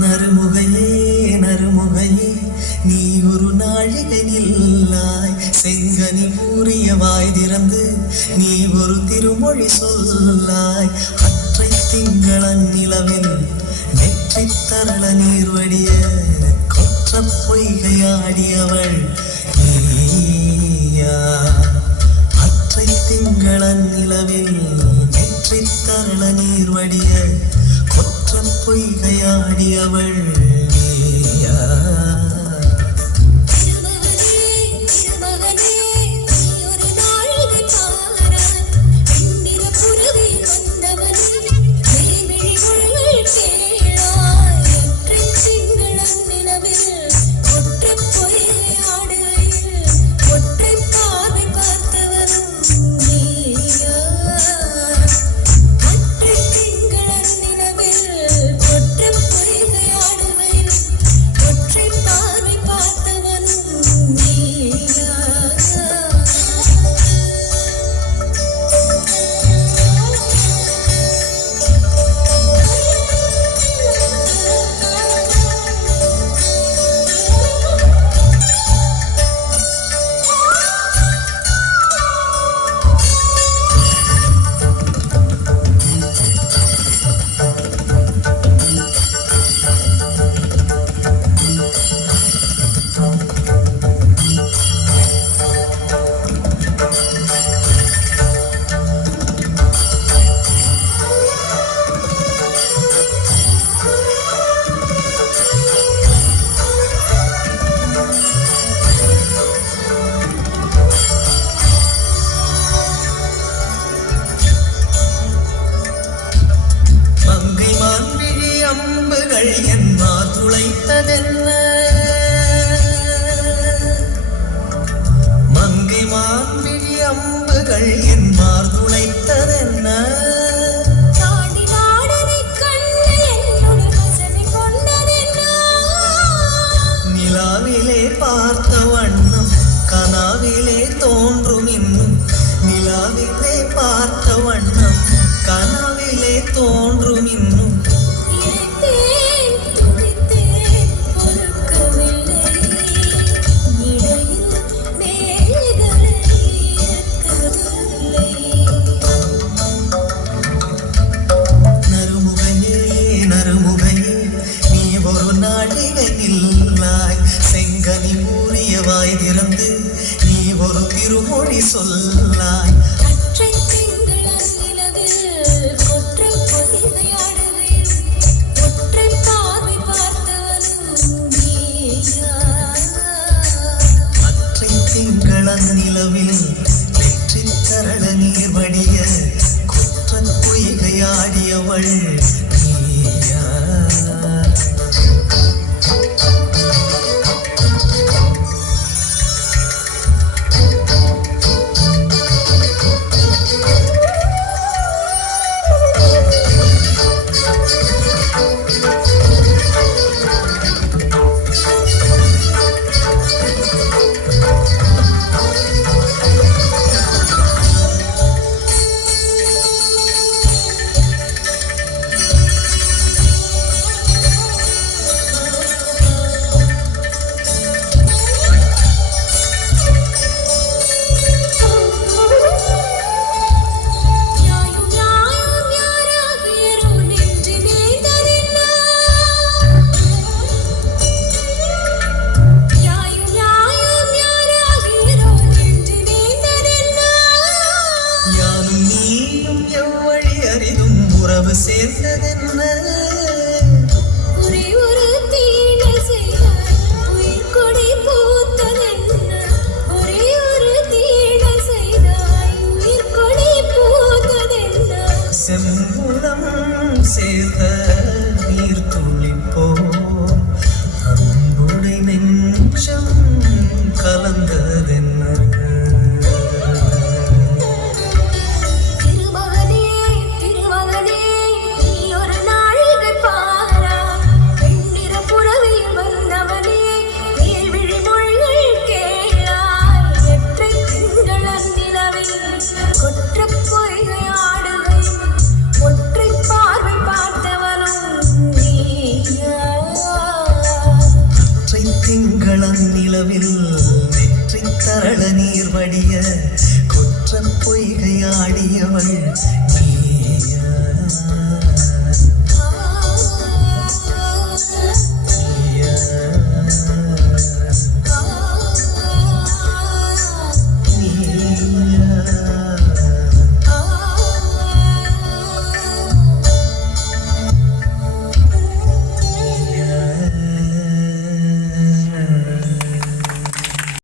நறுமுகையே நறுமுகையே நீ ஒரு நாழிகை நில்லாய் செங்கனி ஊறிய வாய் திறந்து நீ ஒரு திருமொழி சொல்லாய் அற்றை திங்களன் நிலவில் நெற்றி தரள நீர் வடிய கொற்ற பொய்கையாடியவள் நீயா அற்றை திங்களன் நிலவில் நெற்றி தரள நீர் வடிய கொற்ற பொய்கையாடியவள் நீயா என்மார் துளைத்ததென்ன மங்கை மான்விழி அம்புகள் என்மார் துளைத்ததென்ன நிலாவிலே பார்த்த வண்ணம் கனாவிலே தோன்றும் இன்னும் நிலாவிலே பார்த்த வண்ணம் கனாவிலே தோன்றும் இன்னும் செங்கனி ஊறிய வாய் திறந்து நீ ஒரு திருமொழி சொல்லாய் அற்றை திங்களன் நிலவில் கொற்ற பொய்கையாடுகையில் ஒற்றை பார்வை பார்த்தவனும் நீயா அற்றை திங்களன் நிலவில் வெற்றி தரள நீர் வடிய கொற்ற பொய்கையாடியவள் நீயா கொற்றப் பொய்கையாடுவேன் ஒற்றை பார்வை பார்த்தவனும் நீயா ஒற்றை திங்களன் நிலவில் நெற்றி தரள நீர் வடிய கொற்ற பொய்கையாடியவள்